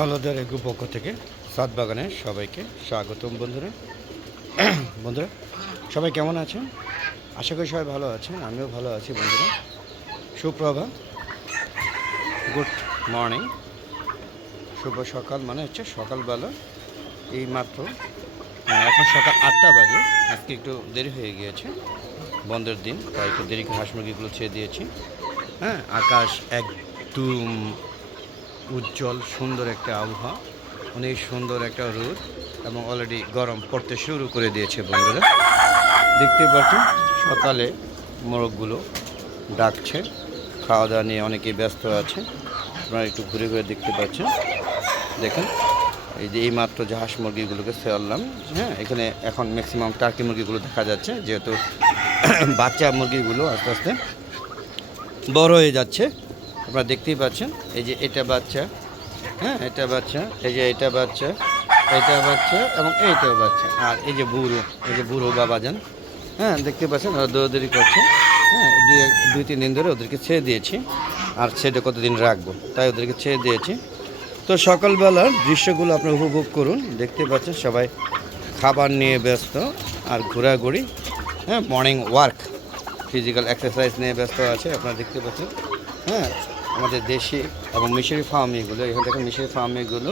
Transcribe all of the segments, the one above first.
আলাদার এগু পক্ষ থেকে সাত বাগানে সবাইকে স্বাগতম বন্ধুরা। বন্ধুরা, সবাই কেমন আছেন? আশা করি সবাই ভালো আছেন, আমিও ভালো আছি বন্ধুরা। Suprabha good morning. শুভ সকাল মানে হচ্ছে সকালবেলা। এই মাত্র এখন সকাল আটটা বাজে, আজকে একটু দেরি হয়ে গিয়েছে, বন্ধের দিন, তাই একটু দেরি হাঁস মুরগিগুলো ছেড়ে দিয়েছি। হ্যাঁ আকাশ একদম উজ্জ্বল, সুন্দর একটা আবহাওয়া। অনেক সুন্দর একটা রোদ এবং অলরেডি গরম পড়তে শুরু করে দিয়েছে বন্ধুরা। দেখতে পাচ্ছেন, সকালে মোরগগুলো ডাকছে। খাওয়া দাওয়া নিয়ে অনেকেই ব্যস্ত আছে। আপনারা একটু ঘুরে ঘুরে দেখতে পাচ্ছেন। দেখেন, এই যে এই মাত্র যে হাঁস মুরগিগুলোকে ফেললাম হ্যাঁ এখানে এখন ম্যাক্সিমাম টার্কি মুরগিগুলো দেখা যাচ্ছে, যেহেতু বাচ্চা মুরগিগুলো আস্তে আস্তে বড় হয়ে যাচ্ছে। আপনারা দেখতেই পাচ্ছেন, এই যে এটা বাচ্চা হ্যাঁ এটা বাচ্চা, এই যে এটা বাচ্চা এটা বাচ্চা এবং এইটাও বাচ্চা। আর এই যে বুড়ো, এই যে বুড়ো বাবা যান হ্যাঁ দেখতে পাচ্ছেন ওরা দৌড়দৌড়ি করছে হ্যাঁ দুই দুই তিন দিন ধরে ওদেরকে ছেড়ে দিয়েছি, আর ছেড়ে কতদিন রাখব, তাই ওদেরকে ছেড়ে দিয়েছি। তো সকালবেলার দৃশ্যগুলো আপনি উপভোগ করুন, দেখতে পাচ্ছেন সবাই খাবার নিয়ে ব্যস্ত আর ঘোরাঘুরি হ্যাঁ মর্নিং ওয়ার্ক ফিজিক্যাল এক্সারসাইজ নিয়ে ব্যস্ত আছে, আপনারা দেখতে পাচ্ছেন হ্যাঁ আমাদের দেশি এবং মিশরি ফার্মিংগুলো এখান থেকে মিশরি ফার্মিংগুলো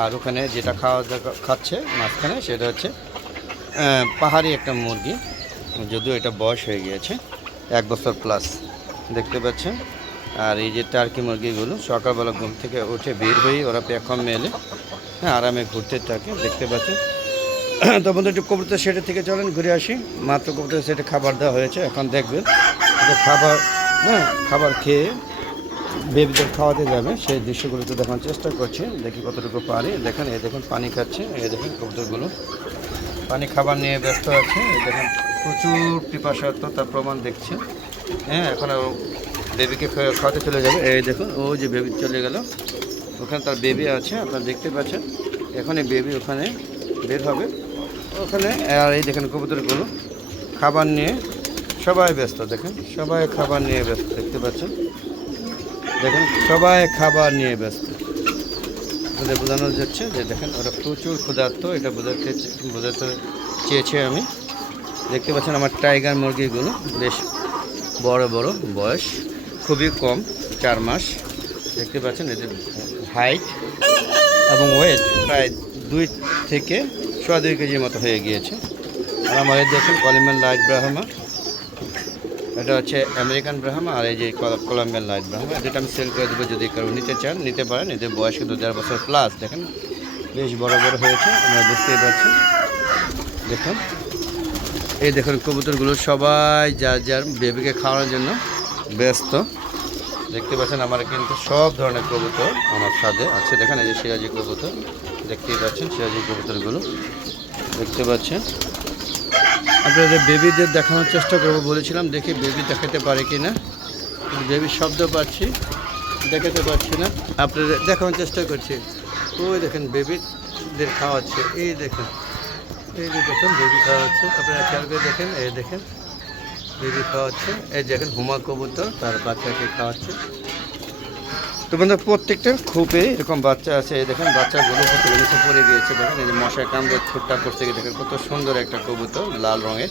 আর ওখানে যেটা খাওয়া খাচ্ছে মাঝখানে সেটা হচ্ছে পাহাড়ি একটা মুরগি, যদিও এটা বয়স হয়ে গিয়েছে, এক বছর প্লাস দেখতে পাচ্ছেন। আর এই যে টার্কি মুরগিগুলো, সকালবেলা ঘুম থেকে উঠে বের হয়ে ওরা প্যাকম মেলে হ্যাঁ আরামে ঘুরতে থাকে, দেখতে পাচ্ছেন। তো বন্ধু, একটু কবুতর সেটে থেকে চলেন, ঘুরে আসি। মাত্র কবুতর সেটে খাবার দেওয়া হয়েছে, এখন দেখবেন। খাবার হ্যাঁ খাবার খেয়ে বেবিদের খাওয়াতে যাবে। সেই দৃশ্যগুলো তো দেখানোর চেষ্টা করছি। দেখি কতটুকু পারি। দেখেন, এই দেখুন, পানি খাচ্ছে। এই দেখেন কবুতরগুলো। পানি খাবার নিয়ে ব্যস্ত আছে। এই দেখেন, প্রচুর পিপাসার্থ তার প্রমাণ দেখছে। হ্যাঁ এখন বেবিকে খাওয়াতে চলে যাবে। এই দেখুন, ও যে বেবি চলে গেল। ওখানে তার বেবি আছে, আপনারা দেখতে পাচ্ছেন। এখন বেবি ওখানে বের হবে। ওখানে, আর এই দেখেন কবুতরগুলো। খাবার নিয়ে সবাই ব্যস্ত, দেখেন। সবাই খাবার নিয়ে ব্যস্ত, দেখতে পাচ্ছেন। দেখেন, সবাই খাবার নিয়ে ব্যস্ত। ওদের বোঝানো যাচ্ছে যে দেখেন, ওরা প্রচুর ক্ষুধার্ত, এটা বোঝাতে বোঝাতে চেয়েছে আমি। দেখতে পাচ্ছেন আমার টাইগার মুরগিগুলো, বেশ বড় বড় বয়স, খুবই কম, চার মাস। দেখতে পাচ্ছেন এদের হাইট এবং ওয়েট প্রায় দুই থেকে সোয়া দুই কেজির মতো হয়ে গিয়েছে। আর আমার দেখুন কলিমের লাইট ব্রাহ্মা। এটা হচ্ছে আমেরিকান ব্রাহ্মা আর এই যে কল- কলম্বিয়ান লাইট ব্রাহ্মা দুটো আমি সেল করে দেবো যদি কারও নিতে চান, নিতে পারেন। এদের বয়স কিন্তু দেড় বছর প্লাস দেখেন। বেশ বড় বড় হয়েছে, আমরা বুঝতেই পারছি। দেখুন। এই দেখুন কবুতরগুলো সবাই যার যার বেবিকে খাওয়ানোর জন্য ব্যস্ত। দেখতে পাচ্ছেন আমার কিন্তু সব ধরনের কবুতর আমার সাথে আছে। দেখেন এই যে সিরাজি কবুতর। দেখতেই পাচ্ছেন সিরাজি কবুতরগুলো। দেখতে পাচ্ছেন। আপনাদের বেবিদের দেখানোর চেষ্টা করব বলেছিলাম, দেখি বেবি দেখাতে পারে কি না বেবির শব্দ পাচ্ছি, দেখাতে পারছি না। আপনাদের দেখানোর চেষ্টা করছি। ওই দেখেন বেবিদের খাওয়াচ্ছে, এই দেখেন, এই যে দেখেন বেবি খাওয়াচ্ছে। আপনারা খেয়াল করে দেখেন, এই দেখেন, বেবি খাওয়াচ্ছে। এই দেখেন হুমা কবুতর, তার বাচ্চাকে খাওয়াচ্ছে। তো বন্ধু প্রত্যেকটার খুবই এরকম বাচ্চা আছে, দেখেন বাচ্চাগুলো কত নিচে গিয়েছে, দেখেন, এই যে মশার কামড়ে ছুটটা করছে, দেখেন কত সুন্দর একটা কবুতর, লাল রঙের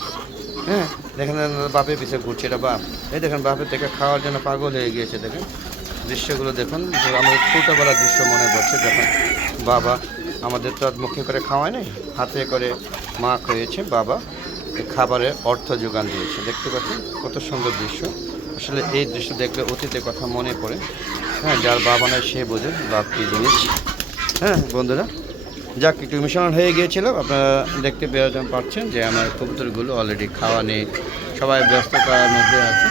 হ্যাঁ? দেখেন বাপের পিছে ঘুরছে, এটা বাপ। এই দেখেন, বাপের থেকে খাওয়ার জন্য পাগল হয়ে গিয়েছে, দেখেন। দৃশ্যগুলো দেখুন আমাদের ছোটোবেলার দৃশ্য মনে পড়ছে যখন বাবা আমাদের তো আর মুখে করে খাওয়ায় নাই, হাতে করে মা হয়েছে বাবা এই খাবারে অর্থ যোগান দিয়েছে, দেখতে পাচ্ছেন? কত সুন্দর দৃশ্য। আসলে এই দৃশ্য দেখলে অতীতের কথা মনে পড়ে। হ্যাঁ যার বাবা নয় সে বোঝে বাপ কী জিনিস। হ্যাঁ বন্ধুরা, যাক, একটু মিশন হয়ে গিয়েছিল। আপনারা দেখতে পাচ্ছেন যে আমার কবুতরগুলো অলরেডি খাওয়া নেই। সবাই ব্যস্ততার মধ্যে আছে।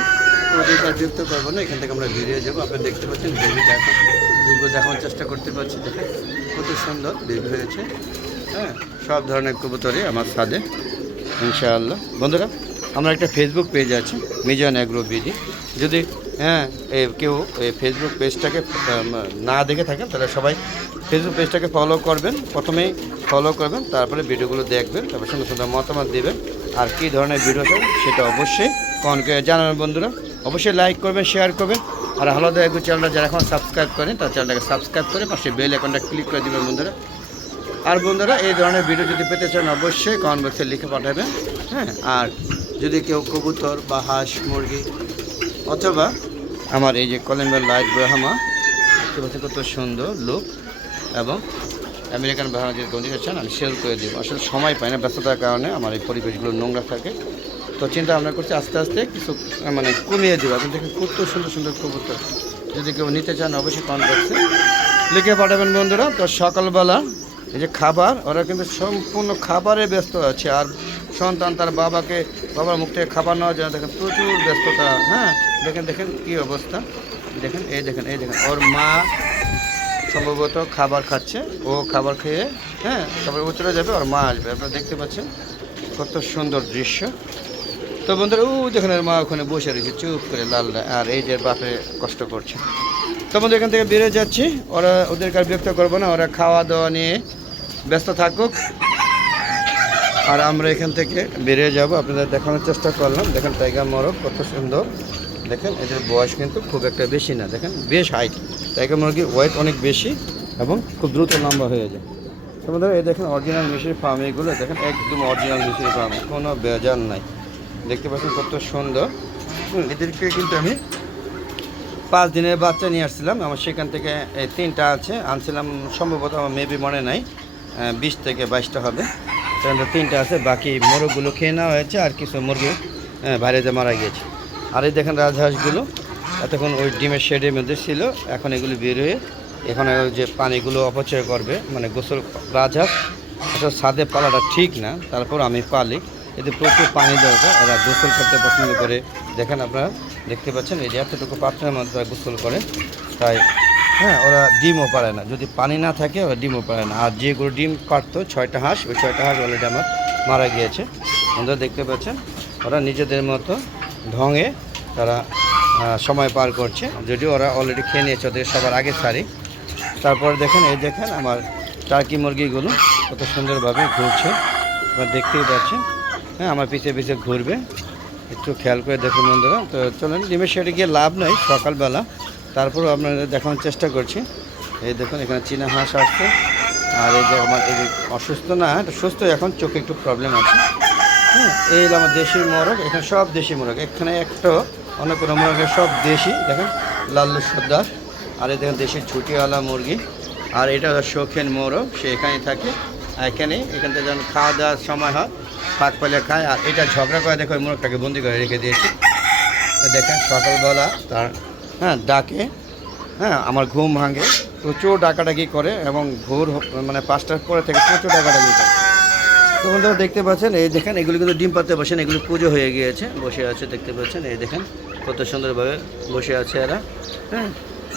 ওদেরকে বিরক্ত করব না, এখান থেকে আমরা বেরিয়ে যাব। আপনারা দেখতে পাচ্ছেন বেবি বেবি দেখানোর চেষ্টা করতে পারছি দেখে। কত সুন্দর বেবি হয়েছে। হ্যাঁ সব ধরনের কবুতরই আমার ছাদে, ইনশাআল্লাহ। বন্ধুরা আমরা একটা ফেসবুক পেজ আছে মিজান অ্যাগ্রো বিডি যদি হ্যাঁ কেউ এই ফেসবুক পেজটাকে না দেখে থাকেন, তাহলে সবাই ফেসবুক পেজটাকে ফলো করবেন। প্রথমেই ফলো করবেন, তারপরে ভিডিওগুলো দেখবেন, তারপর সুন্দর সুন্দর মতামত দেবেন। আর কী ধরনের ভিডিও চান সেটা অবশ্যই কনকে জানাবেন বন্ধুরা। অবশ্যই লাইক করবেন শেয়ার করবেন। আর হালাদা এগু চ্যানেলটা যারা এখন সাবস্ক্রাইব করেন, তার চ্যানেলটাকে সাবস্ক্রাইব করে পাশে বেল অ্যাকাউন্টটা ক্লিক করে দেবেন বন্ধুরা। আর বন্ধুরা, এই ধরনের ভিডিও যদি পেতে চান, অবশ্যই কমেন্ট বক্সে লিখে পাঠাবেন হ্যাঁ। আর যদি কেউ কবুতর বা হাঁস, মুরগি অথবা আমার এই যে কলিম্বের লাইট ব্রাহ্মা পাচ্ছেন কত সুন্দর লুক এবং আমেরিকান ব্রাহ্মা যে কোনো চান আমি সেল করে দিব। আসলে সময় পাই না, ব্যস্ততার কারণে আমার এই পরিবেশগুলো নোংরা থাকে। তো চিন্তা ভাবনা করছি আস্তে আস্তে কিছু মানে কমিয়ে দেবো। আপনি দেখেন কত সুন্দর সুন্দর কবুতর। যদি কেউ নিতে চান, অবশ্যই কমেন্ট লিখে পাঠাবেন বন্ধুরা। তো সকালবেলা এই যে খাবার, ওরা কিন্তু সম্পূর্ণ খাবারে ব্যস্ত আছে। আর সন্তান তার বাবাকে, বাবার মুখ থেকে খাবার নেওয়ার জন্য দেখেন প্রচুর ব্যস্ততা। হ্যাঁ দেখেন দেখেন কী অবস্থা। দেখেন, এই দেখেন এই দেখেন। ওর মা সম্ভবত খাবার খাচ্ছে, ও খাবার খেয়ে হ্যাঁ তারপরে চলে যাবে, ওর মা আসবে। আপনারা দেখতে পাচ্ছেন কত সুন্দর দৃশ্য। তো বন্ধুরা ও যেখানে মা ওখানে বসে রয়েছে, চুপ করে লাল আর এই যে বাপে কষ্ট করছে। তো বন্ধু এখান থেকে বেরিয়ে যাচ্ছি। ওরা ওদেরকে আর বিরক্ত করব না, ওরা খাওয়া দাওয়া নিয়ে ব্যস্ত থাকুক। আর আমরা এখান থেকে বেরিয়ে যাব। আপনাদের দেখানোর চেষ্টা করলাম। দেখেন টাইগার মরক কত সুন্দর। দেখেন, এদের বয়স কিন্তু খুব একটা বেশি না। দেখেন, বেশ হাইট টাইগার মুরগির ওয়েট অনেক বেশি এবং খুব দ্রুত লম্বা হয়ে যায়। তোমাদের এই দেখেন অরিজিনাল মিশির ফার্ম এগুলো। দেখেন, একদম অরিজিনাল মিশির ফার্ম কোনো বেজাল নাই। দেখতে পাচ্ছেন কত সুন্দর। এদেরকে কিন্তু আমি পাঁচ দিনের বাচ্চা নিয়ে আসছিলাম। আমার সেখান থেকে তিনটা আছে। আনছিলাম, সম্ভবত আমার মেবি মনে নাই। বিশ থেকে বাইশটা হবে। সেখান থেকে তিনটা আছে বাকি মোরগগুলো খেয়ে নেওয়া হয়েছে আর কিছু মুরগি আহ, বাইরেতে মারা গিয়েছে। আর এই দেখেন রাজহাঁসগুলো এতক্ষণ ওই ডিমের শেডের মধ্যে ছিল এখন এগুলো বের হয়ে এখানে যে পানিগুলো অপচয় করবে মানে গোসল রাজহাঁস আসলে ছাদে পালাটা ঠিক না তারপর আমি পালি। এতে প্রচুর পানি দরকার এরা গোসল করতে পছন্দ করে। দেখেন আপনারা দেখতে পাচ্ছেন এই যে এতটুকু পাত্রের মধ্যে গোসল করে তাই হ্যাঁ ওরা ডিমও পারে না। যদি পানি না থাকে, ওরা ডিমও পারে না। আর যেগুলো ডিম পারতো ছয়টা হাঁস, ওই ছয়টা হাঁস অলরেডি আমার মারা গিয়েছে। আপনারা দেখতে পাচ্ছেন? ওরা নিজেদের মতো ঢঙে তারা সময় পার করছে। যদিও ওরা অলরেডি খেয়ে নিয়েছে, ওদের সবার আগে সারি। তারপর দেখেন, এই দেখেন আমার টার্কি মুরগিগুলো কত সুন্দরভাবে ঘুরছে। আপনারা দেখতেই পাচ্ছেন। হ্যাঁ আমার পিছিয়ে পিছিয়ে ঘুরবে। একটু খেয়াল করে দেখুন বন্ধুরা। তো চলেন, ডিমের সেটা গিয়ে লাভ নেই, সকালবেলা। তারপরেও আপনাদের দেখানোর চেষ্টা করছি। এই দেখুন, এখানে চীনা হাঁস আসছে। আর এই যে আমার, এই অসুস্থ না, এটা সুস্থ, এখন চোখে একটু প্রবলেম আছে। হ্যাঁ এই হলো আমার দেশি মোরগ, এখানে সব দেশি মোরগ। এখানে একটা, অন্য কোনো মোরগের সব দেশি, দেখেন, লাল্লু সর্দার। আর এই দেখেন, দেশি ছুটিওয়ালা মুরগি। আর এটা হলো শৌখিন মোরগ, সে এখানেই থাকে। এখানে, এখান থেকে যখন খাওয়া দাওয়ার সময় হয় ফাঁক পেলে খায়। আর এটা ঝগড়া করে দেখো ওই মোরগটাকে বন্দি করে রেখে দিয়েছি। দেখেন, সকালবেলা তার হ্যাঁ ডাকে হ্যাঁ আমার ঘুম ভাঙে। প্রচুর ডাকাডাকি করে এবং ভোর মানে পাঁচটার পরে থেকে প্রচুর ডাকাডাকি করে। তো বন্ধুরা দেখতে পাচ্ছেন, এই দেখেন, এগুলো কিন্তু ডিম পাতে বসেন, এগুলো পুজো হয়ে গিয়েছে, বসে আছে, দেখতে পাচ্ছেন, এই দেখেন, কত সুন্দরভাবে বসে আছে এরা হ্যাঁ।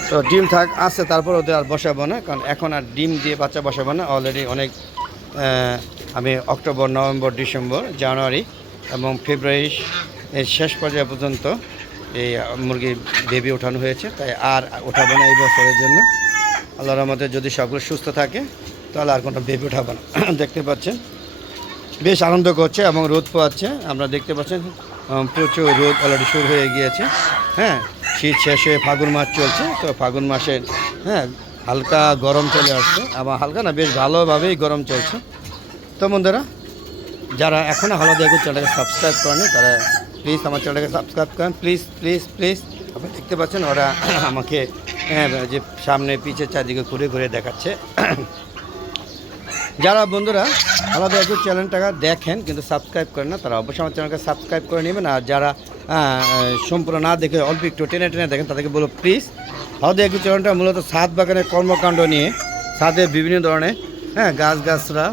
তো ডিম থাক, আছে, তারপর ওদের আর বসাবো না, কারণ এখন আর ডিম দিয়ে বাচ্চা বসাবো না অলরেডি অনেক আমি অক্টোবর, নভেম্বর, ডিসেম্বর, জানুয়ারি এবং ফেব্রুয়ারি শেষ পর্যায়ে পর্যন্ত এই আহ, মুরগির বেবি ওঠানো হয়েছে তাই আর ওঠাবো না এই বছরের জন্য। আল্লাহর আমাদের যদি সকলে সুস্থ থাকে তাহলে আর কোনো বেবি উঠাবো না। দেখতে পাচ্ছেন বেশ আনন্দ করছে এবং রোদ পোয়াচ্ছে আমরা দেখতে পাচ্ছেন প্রচুর রোদ অলরেডি শুরু হয়ে গিয়েছে। হ্যাঁ শীত শেষ হয়ে ফাগুন মাস চলছে তো ফাগুন মাসে হ্যাঁ হালকা গরম চলে আসছে। আবার হালকা না বেশ ভালোভাবেই গরম চলছে। তো বন্ধুরা যারা এখনও ভালো দেখুন চ্যানেলটাকে সাবস্ক্রাইব করেনি তারা প্লিজ আমার চ্যানেলটাকে সাবস্ক্রাইব করেন। প্লিজ প্লিজ প্লিজ আপনি দেখতে পাচ্ছেন ওরা আমাকে হ্যাঁ, যে সামনে পিছে চারদিকে ঘুরে ঘুরে দেখাচ্ছে। যারা বন্ধুরা আলাদা একটু চ্যানেলটাকে দেখেন কিন্তু সাবস্ক্রাইব করেন না তারা অবশ্যই আমার চ্যানেলকে সাবস্ক্রাইব করে নেবেন। আর যারা সম্পূর্ণ না দেখে অল্প একটু টেনে টেনে দেখেন তাদেরকে বলো প্লিজ আলাদা একটু চ্যানেলটা মূলত সাত বাগানের কর্মকাণ্ড নিয়ে সাথে বিভিন্ন ধরনের হ্যাঁ গাছ গাছরা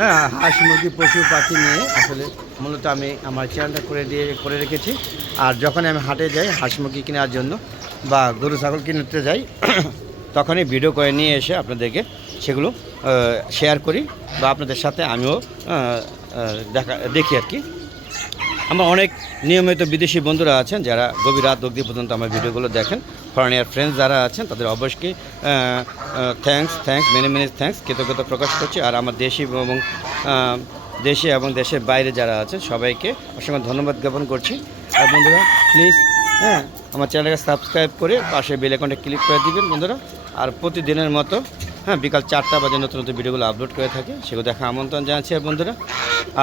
হ্যাঁ হাঁস মুরগি, পশু, পাখি নিয়ে আসলে মূলত আমি আমার চ্যানেলটা করে দিয়ে, করে রেখেছি। আর যখন আমি হাটে যাই, হাঁস মুরগি কেনার জন্য বা গরু, ছাগল কিনতে যাই, তখনই ভিডিও করে নিয়ে এসে আপনাদেরকে সেগুলো শেয়ার করি বা আপনাদের সাথে আমিও দেখা, দেখি আর কি। আমার অনেক নিয়মিত বিদেশি বন্ধুরা আছেন যারা গভীর রাত অবধি পর্যন্ত আমার ভিডিওগুলো দেখেন। ফরেনিয়ার ফ্রেন্ডস যারা আছেন, তাদের অবশ্যই thanks thanks many many thanks কৃতজ্ঞতা প্রকাশ করছি। আর আমার দেশি এবং দেশে এবং দেশের বাইরে যারা আছেন, সবাইকে অসংখ্য ধন্যবাদ জ্ঞাপন করছি। আর বন্ধুরা প্লিজ হ্যাঁ আমার চ্যানেলকে সাবস্ক্রাইব করে পাশে বেল আইকনটা ক্লিক করে দিবেন, বন্ধুরা। আর প্রতিদিনের মতো হ্যাঁ বিকাল চারটা বাজে নতুন নতুন ভিডিওগুলো আপলোড করে থাকি, সেগুলো দেখা আমন্ত্রণ জানাচ্ছি আর বন্ধুরা।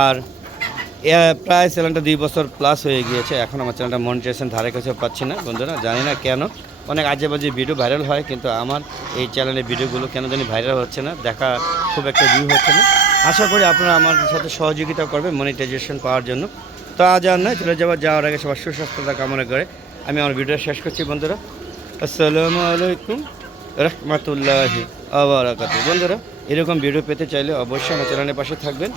আর প্রায় চ্যানেলটা দুই বছর প্লাস হয়ে গিয়েছে, এখন আমার চ্যানেলটা মনিটাইজেশন ধারে কাছে পাচ্ছি না, বন্ধুরা, জানি না কেন। অনেক আজে বাজে ভিডিও ভাইরাল হয়, কিন্তু আমার এই চ্যানেলের ভিডিওগুলো কেন জানি ভাইরাল হচ্ছে না, দেখা খুব একটা ভিউ হচ্ছে না। আশা করি আপনারা আমার সাথে সহযোগিতা করবেন মনিটাইজেশন পাওয়ার জন্য। তো আজ আর নয়, চলে যাওয়ার যাওয়ার আগে সবার সুস্বাস্থ্যতা কামনা করে আমি আমার ভিডিও শেষ করছি, বন্ধুরা। আসসালামু আলাইকুম রহমতুল্লাহি আবরাকাতু। বন্ধুরা, এরকম ভিডিও পেতে চাইলে অবশ্যই আমার চ্যানেলের পাশে থাকবেন।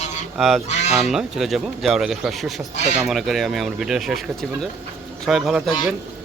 আজ আর নয়, চলে যাব, যাওয়ার আগে সবার সুস্বাস্থ্য কামনা করে আমি আমার ভিডিও শেষ করছি, বন্ধুরা। সবাই ভালো থাকবেন।